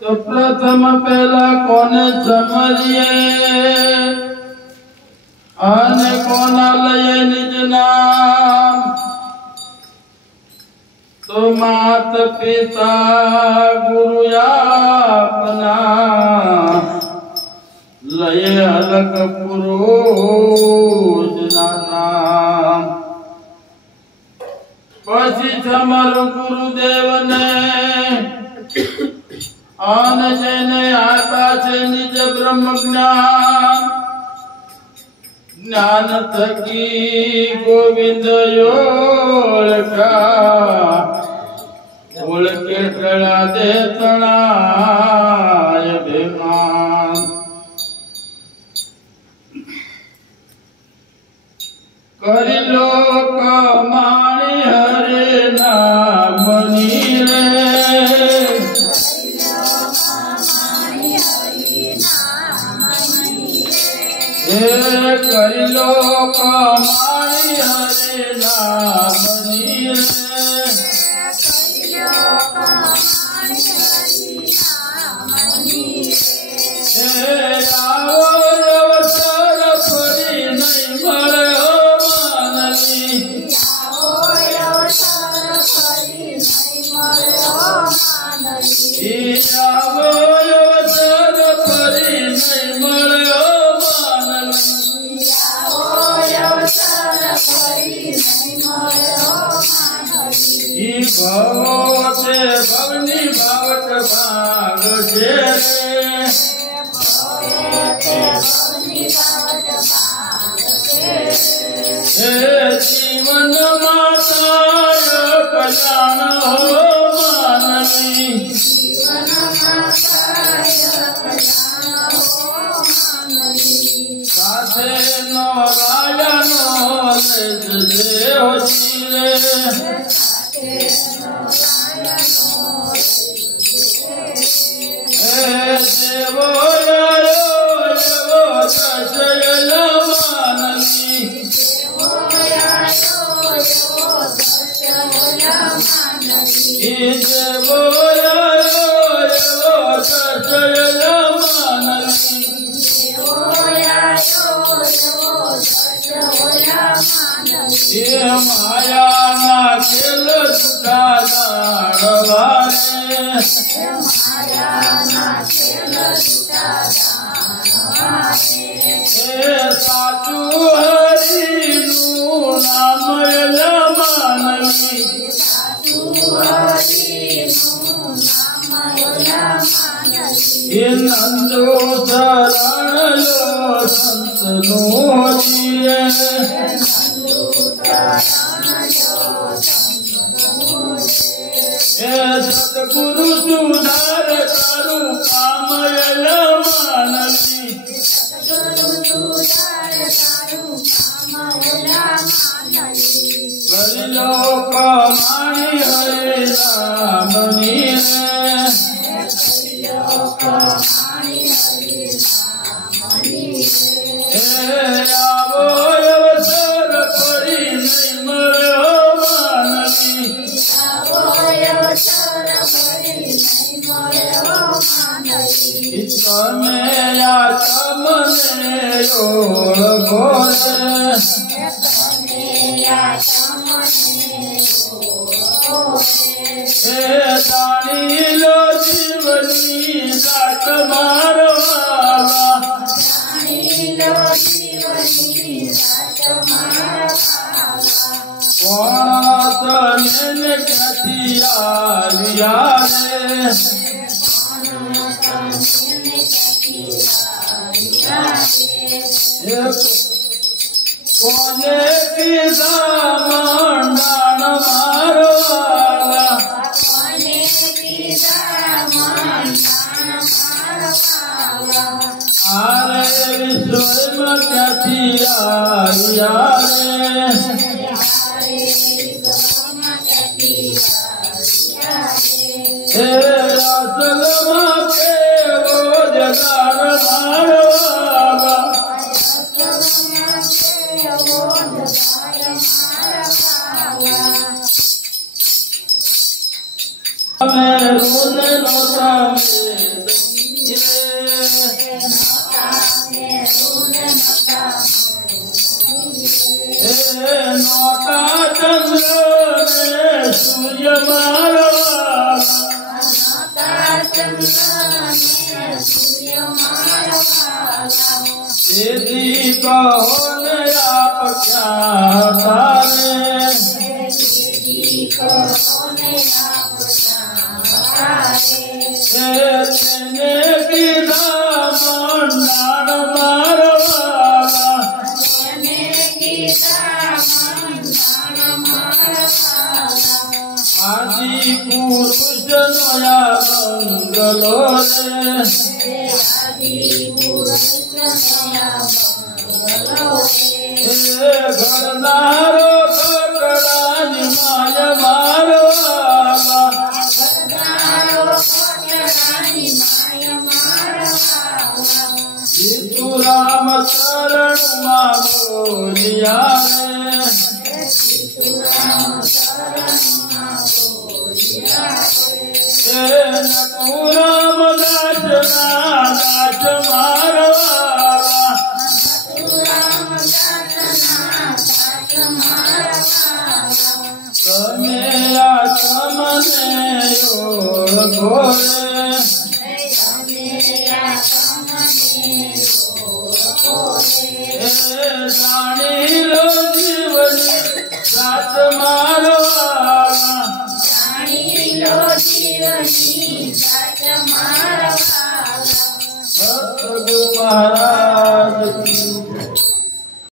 तो प्रथम पहला कोने समरिए आने कोना लये निज नाम। तो मात पिता गुरु अपना लये अलग पुरुष नाम। पछी તમારું ગુરુદેવને આન જેને આપ્યા છે નિજ બ્રહ્મ જ્ઞાન। જ્ઞાન થકી ગોવિંદ ઓળખા ઓળખે ટળા દે તણાય બેમાન। કરી લો કમાણી હરે નામની રે। કરી લો કમાણી હરે નામની રે। આવો અવસર ફરી નહીં મળે भवते भवनी भावट भाग जे जीवन माता कल्याण हो मानवी। साधे नारायण जे हो रे। देवो माया ना खेल साचू हरि नाम मानवी। नंदो शरण लो संत नो जिए। सतगुरु सुधार करु काम मानवी। कर लो कमाणी हरे नामनी आवो अवसर फरी नहीं मरे मानवी। मेरा तमने ओळखो जाणीलो जीवनी जात मारवाला। कोणातने क्याथी आलिया रे। कोने पिता मंडन मारवाला। आरे विश्व में क्याथी आलिया रे। असल के रोजगार मारवाला। मैं रोने लौटा તેથી કહો ને આપ ક્યાં તારે તેને કીધા મંડાણ મારવાલા આદિ પુરુષ નયા બંગલો રે ઘરનારો કકડાની માય મારવાલા રામ ચરણમાં બોલિયા રે નટુરામ દાસના દાસ મારવાલા તમે આ તમને ઓળખો રે